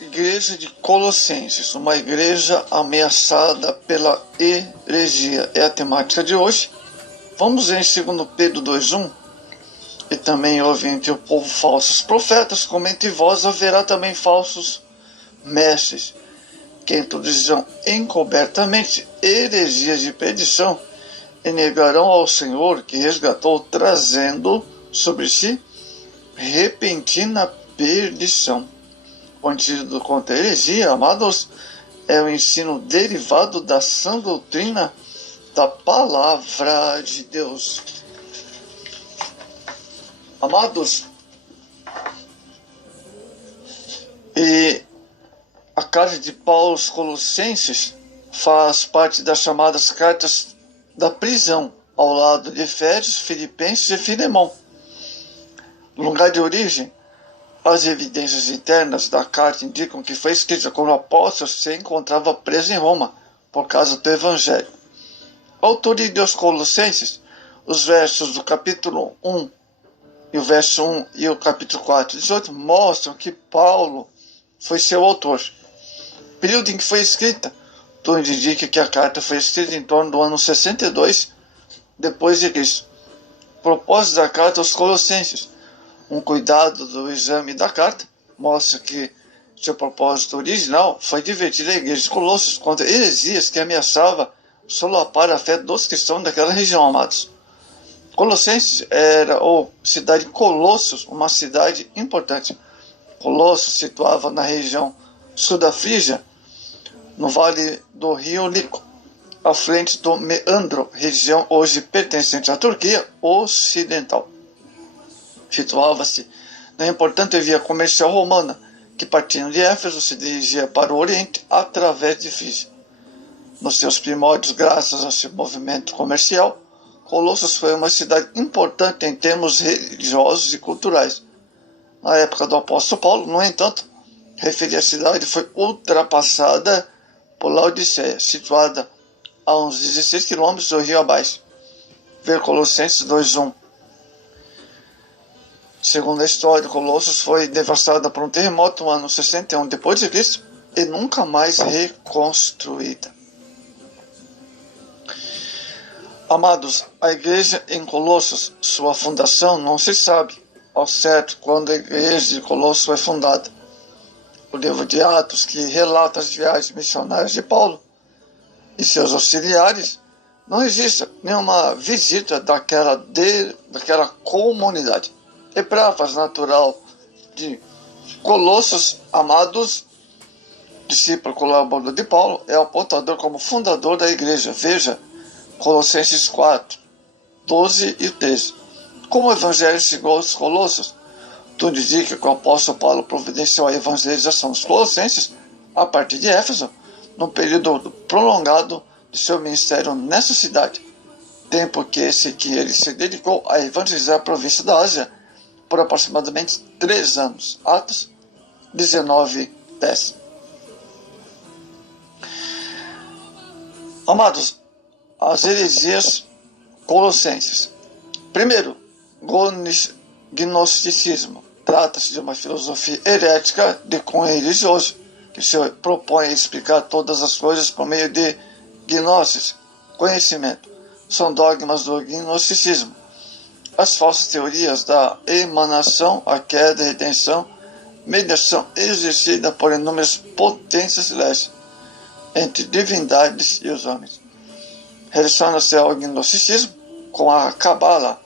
Igreja de Colossenses, uma igreja ameaçada pela heresia, é a temática de hoje. Vamos em 2 Pedro 2:1. E também houve entre o povo falsos profetas, como entre vós haverá também falsos mestres, que introduzirão encobertamente heresias de perdição e negarão ao Senhor que resgatou, trazendo sobre si repentina perdição. O antídoto contra a heresia, amados, é o ensino derivado da sã doutrina da palavra de Deus. Amados, e a carta de Paulo aos Colossenses faz parte das chamadas cartas da prisão, ao lado de Efésios, Filipenses e Filemão. No lugar de origem, as evidências internas da carta indicam que foi escrita quando o apóstolo se encontrava preso em Roma, por causa do Evangelho. A autoria dos Colossenses, os versos do capítulo 1 e o verso 1 e o capítulo 4, 18, mostram que Paulo foi seu autor. O período em que foi escrita, tudo indica que a carta foi escrita em torno do ano 62 depois de Cristo. O propósito da carta aos Colossenses, um cuidado do exame da carta, mostra que seu propósito original foi divertir a igreja de Colossos contra heresias que ameaçavam solapar a fé dos cristãos daquela região, amados. Colossenses era, ou cidade de Colossos, uma cidade importante. Colossos situava na região sul da Frígia, no vale do rio Lico, à frente do Meandro, região hoje pertencente à Turquia Ocidental. Situava-se na importante via comercial romana, que partindo de Éfeso se dirigia para o Oriente através de Frígia. Nos seus primórdios, graças a seu movimento comercial, Colossos foi uma cidade importante em termos religiosos e culturais. Na época do apóstolo Paulo, no entanto, referir a cidade foi ultrapassada por Laodiceia, situada a uns 16 quilômetros do rio abaixo. Ver Colossenses 2:1. Segundo a história, Colossos foi devastada por um terremoto no ano 61 depois de Cristo e nunca mais reconstruída. Amados, a igreja em Colossos, sua fundação não se sabe ao certo quando a igreja de Colossos foi fundada. O livro de Atos, que relata as viagens missionárias de Paulo e seus auxiliares, não registra nenhuma visita daquela comunidade. Epáfras, natural de Colossos, amados, discípulo colaborador de Paulo, é apontado como fundador da igreja. Veja Colossenses 4, 12 e 13. Como o evangelho chegou aos Colossos? Tudo indica que o apóstolo Paulo providenciou a evangelização dos colossenses a partir de Éfeso, num período prolongado de seu ministério nessa cidade, tempo que ele se dedicou a evangelizar a província da Ásia por aproximadamente 3 anos. Atos 19, 10. Amados, as heresias colossenses. Primeiro, gnosticismo. Trata-se de uma filosofia herética de cunho religioso, que se propõe a explicar todas as coisas por meio de gnosis, conhecimento. São dogmas do gnosticismo. As falsas teorias da emanação, a queda, a redenção, mediação exercida por inúmeras potências celestes entre divindades e os homens. Relaciona-se ao gnosticismo com a Cabala,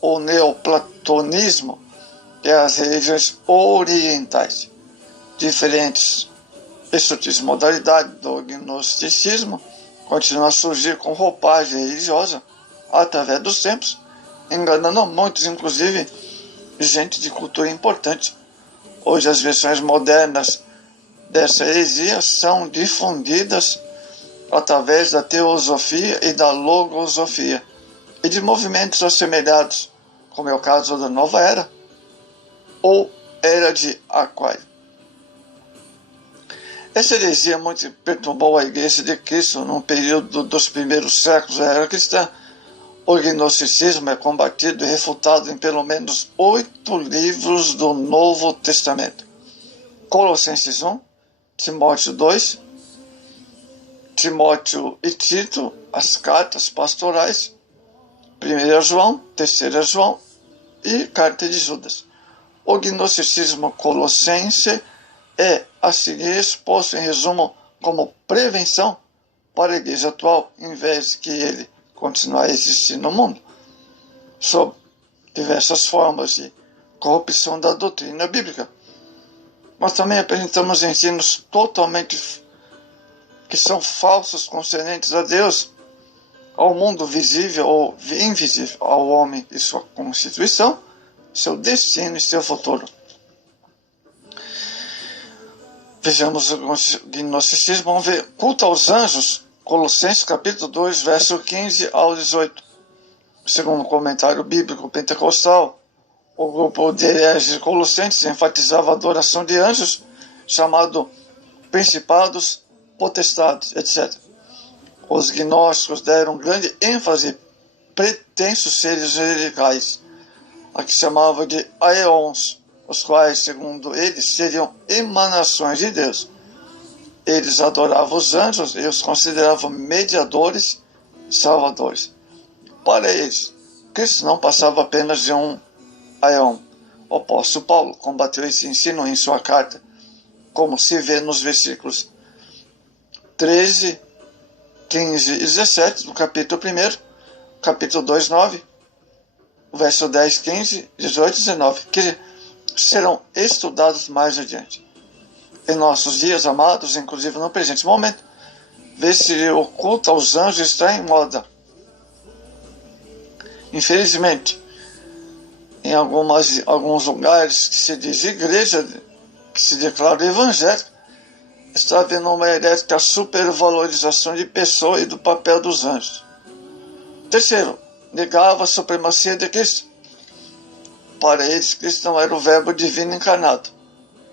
ou neoplatonismo, e as religiões orientais. Diferentes e sutis modalidades do gnosticismo continuam a surgir com roupagem religiosa através dos tempos, enganando muitos, inclusive gente de cultura importante. Hoje as versões modernas dessa heresia são difundidas através da teosofia e da logosofia e de movimentos assemelhados, como é o caso da Nova Era ou Era de Aquário. Essa heresia muito perturbou a Igreja de Cristo no período dos primeiros séculos da era cristã. O gnosticismo é combatido e refutado em pelo menos 8 livros do Novo Testamento. Colossenses 1, Timóteo 2, Timóteo e Tito, as cartas pastorais, 1 João, 3 João e carta de Judas. O gnosticismo colossense é a seguir exposto em resumo como prevenção para a igreja atual, em vez de que ele continuar a existir no mundo, sob diversas formas de corrupção da doutrina bíblica. Nós também apresentamos ensinos totalmente que são falsos concernentes a Deus, ao mundo visível ou invisível, ao homem e sua constituição, seu destino e seu futuro. Vejamos o gnosticismo, vamos ver culto aos anjos, Colossenses capítulo 2, verso 15 ao 18. Segundo o comentário bíblico pentecostal, o grupo de hereges colossenses enfatizava a adoração de anjos, chamado principados, potestades, etc. Os gnósticos deram grande ênfase a pretensos seres angelicais, a que chamava de aeons, os quais, segundo eles, seriam emanações de Deus. Eles adoravam os anjos e os consideravam mediadores, salvadores. Para eles, Cristo não passava apenas de um aeon. O apóstolo Paulo combateu esse ensino em sua carta, como se vê nos versículos 13, 15 e 17 do capítulo 1, capítulo 2, 9, verso 10, 15, 18 e 19, que serão estudados mais adiante. Em nossos dias, amados, inclusive no presente momento, vê-se o culto aos anjos está em moda. Infelizmente, em alguns lugares que se diz igreja, que se declara evangélica, está havendo uma herética supervalorização de pessoa e do papel dos anjos. Terceiro, negava a supremacia de Cristo. Para eles, Cristo não era o verbo divino encarnado.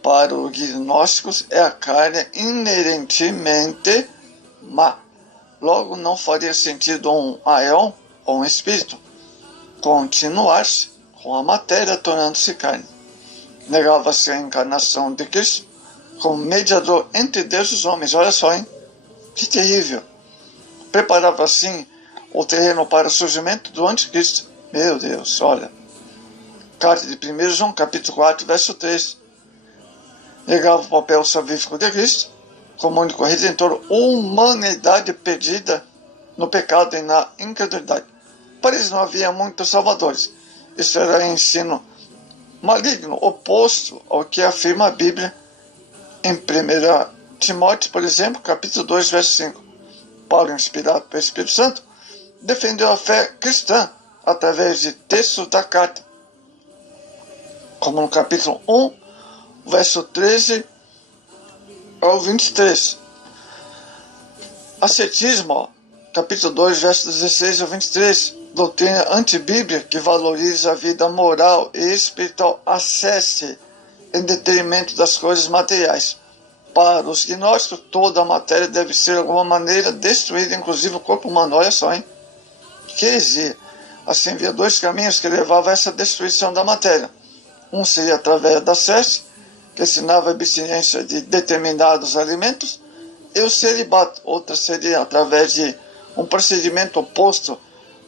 Para os gnósticos, é a carne inerentemente má. Logo, não faria sentido um aeon, ou um espírito, continuar-se com a matéria tornando-se carne. Negava-se a encarnação de Cristo como mediador entre Deus e os homens. Olha só, hein? Que terrível. Preparava assim o terreno para o surgimento do anticristo. Meu Deus, olha. Carta de 1 João, capítulo 4, verso 3. Negava o papel salvífico de Cristo como único redentor, humanidade perdida no pecado e na incredulidade. Para eles não havia muitos salvadores. Isso era ensino maligno, oposto ao que afirma a Bíblia em 1 Timóteo, por exemplo, capítulo 2, verso 5. Paulo, inspirado pelo Espírito Santo, defendeu a fé cristã através de textos da carta, como no capítulo 1, verso 13 ao 23. Ascetismo, capítulo 2, verso 16 ao 23. Doutrina antibíblica que valoriza a vida moral e espiritual ascese em detrimento das coisas materiais. Para os gnósticos, toda a matéria deve ser de alguma maneira destruída, inclusive o corpo humano. Olha só, hein? Que heresia. Assim, havia dois caminhos que levavam a essa destruição da matéria. Um seria através da ascese, que ensinava a abstinência de determinados alimentos, e o celibato. Outra seria através de um procedimento oposto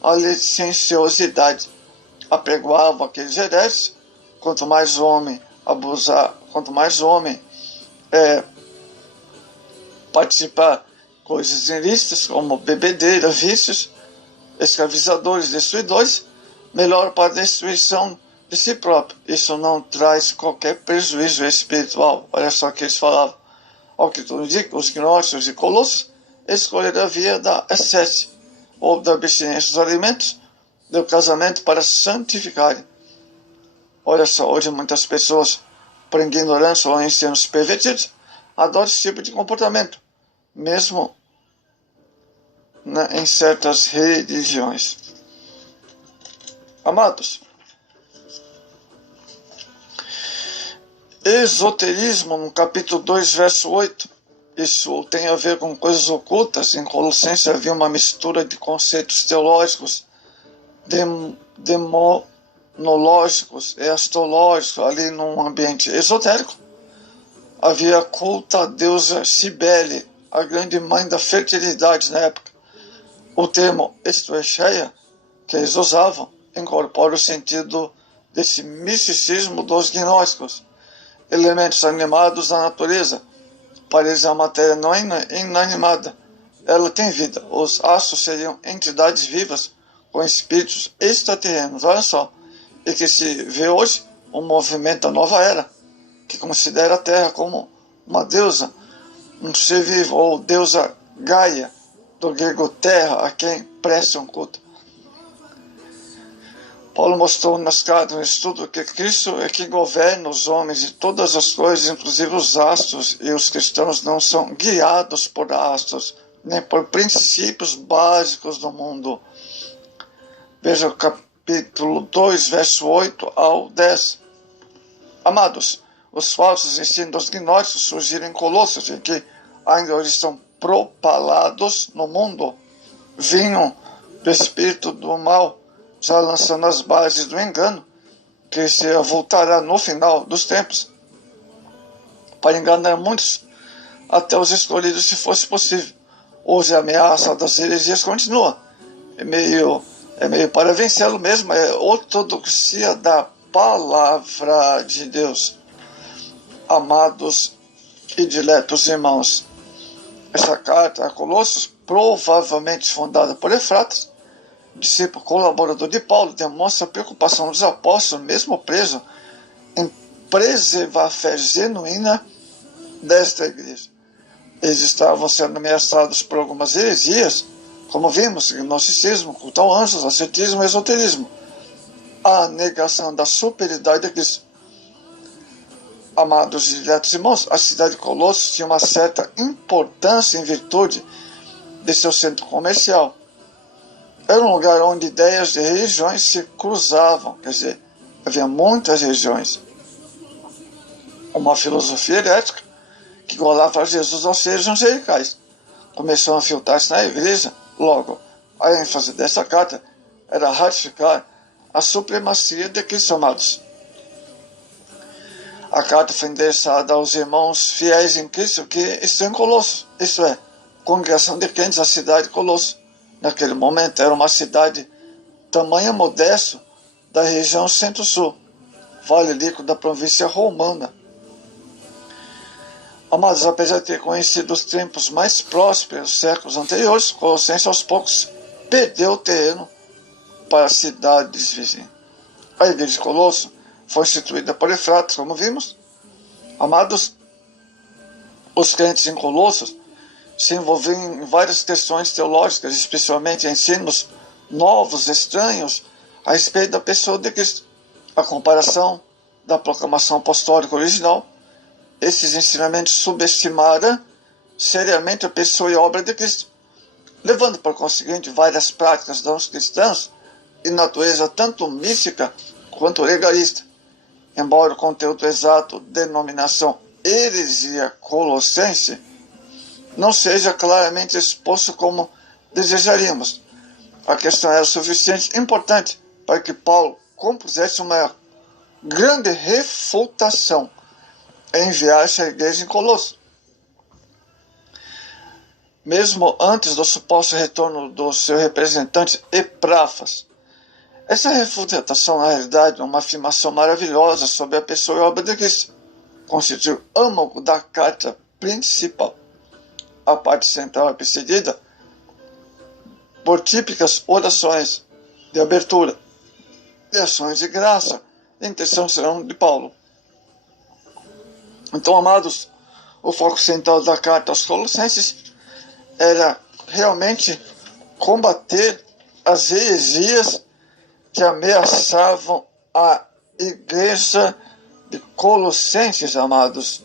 à licenciosidade. Apregoavam aqueles hereges, quanto mais o homem participar coisas ilícitas, como bebedeira, vícios, escravizadores, destruidores, melhor para a destruição de si próprio. Isso não traz qualquer prejuízo espiritual. Olha só o que eles falavam. Ao que tudo indica, os gnósticos e colossos escolheram a via da ascese, ou da abstinência dos alimentos, do casamento para santificarem. Olha só, hoje muitas pessoas, por ignorância ou ensinos pervertidos, adoram esse tipo de comportamento, mesmo em certas religiões. Amados, esoterismo, no capítulo 2, verso 8, isso tem a ver com coisas ocultas. Em Colossenses havia uma mistura de conceitos teológicos, demonológicos e astrológicos, ali num ambiente esotérico. havia culto à deusa Cibele, a grande mãe da fertilidade na época. O termo estoecheia, que eles usavam, incorpora o sentido desse misticismo dos gnósticos, elementos animados da natureza. Para eles a matéria não é inanimada, ela tem vida. Os astros seriam entidades vivas com espíritos extraterrenos, olha só, e que se vê hoje um movimento da nova era, que considera a Terra como uma deusa, um ser vivo, ou deusa Gaia, do grego terra, a quem prestam culto. Paulo mostrou nas cartas, no estudo, que Cristo é que governa os homens e todas as coisas, inclusive os astros, e os cristãos não são guiados por astros, nem por princípios básicos do mundo. Veja o capítulo 2, verso 8 ao 10. Amados, os falsos ensinos dos gnósticos surgiram em Colossos, em que ainda hoje estão propalados no mundo, vinham do espírito do mal, já lançando as bases do engano, que se voltará no final dos tempos, para enganar muitos, até os escolhidos, se fosse possível. Hoje a ameaça das heresias continua. É meio para vencê-lo mesmo, é ortodoxia da palavra de Deus. Amados e diletos irmãos, essa carta a Colossos, provavelmente fundada por Efratas, discípulo colaborador de Paulo, demonstra a preocupação dos apóstolos, mesmo preso, em preservar a fé genuína desta igreja. Eles estavam sendo ameaçados por algumas heresias, como vimos, gnosticismo, culto ao anjos, ascetismo e esoterismo, a negação da superioridade de Cristo. Amados e diletos irmãos, a cidade de Colossos tinha uma certa importância em virtude de seu centro comercial. Era um lugar onde ideias de religiões se cruzavam, quer dizer, havia muitas religiões. Uma filosofia herética que igualava Jesus aos seres angelicais começou a filtrar-se na igreja. Logo, a ênfase dessa carta era ratificar a supremacia de Cristo, amados. A carta foi endereçada aos irmãos fiéis em Cristo que estão em Colossos, isto é, congregação de crentes da cidade de Colossos. Naquele momento era uma cidade tamanho modesto da região centro-sul, Vale Líquido da província romana. Amados, apesar de ter conhecido os tempos mais prósperos, séculos anteriores, Colossenses aos poucos perdeu o terreno para cidades vizinhas. A igreja de Colosso foi instituída por Efratas, como vimos. Amados, os crentes em Colossos se envolviam em várias questões teológicas, especialmente ensinos novos, estranhos, a respeito da pessoa de Cristo. A comparação da proclamação apostólica original, esses ensinamentos subestimaram seriamente a pessoa e a obra de Cristo, levando por conseguinte várias práticas dos cristãos de natureza tanto mística quanto legalista. Embora o conteúdo exato, denominação heresia colossense, não seja claramente exposto como desejaríamos, a questão era suficiente importante para que Paulo compusesse uma grande refutação e enviasse a igreja em Colosso. Mesmo antes do suposto retorno do seu representante Epáfras, essa refutação, na realidade, é uma afirmação maravilhosa sobre a pessoa e a obra de Cristo, constitui o âmago da carta principal. A parte central é precedida por típicas orações de abertura e ações de graça, e intercessão de Paulo. Então, amados, o foco central da carta aos Colossenses era realmente combater as heresias que ameaçavam a igreja de Colossenses, amados.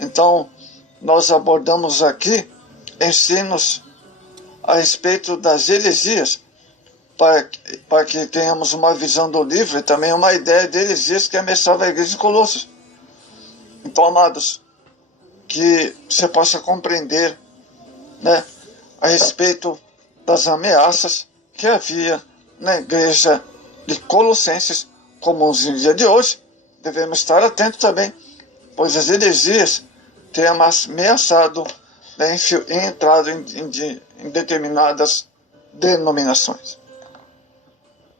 Então, nós abordamos aqui ensinos a respeito das heresias, para que tenhamos uma visão do livro e também uma ideia de heresias que ameaçava a igreja de Colossos. Então, amados, que você possa compreender, né, a respeito das ameaças que havia na igreja de Colossenses, comuns no dia de hoje. Devemos estar atentos também pois as heresias têm ameaçado entrado em determinadas denominações.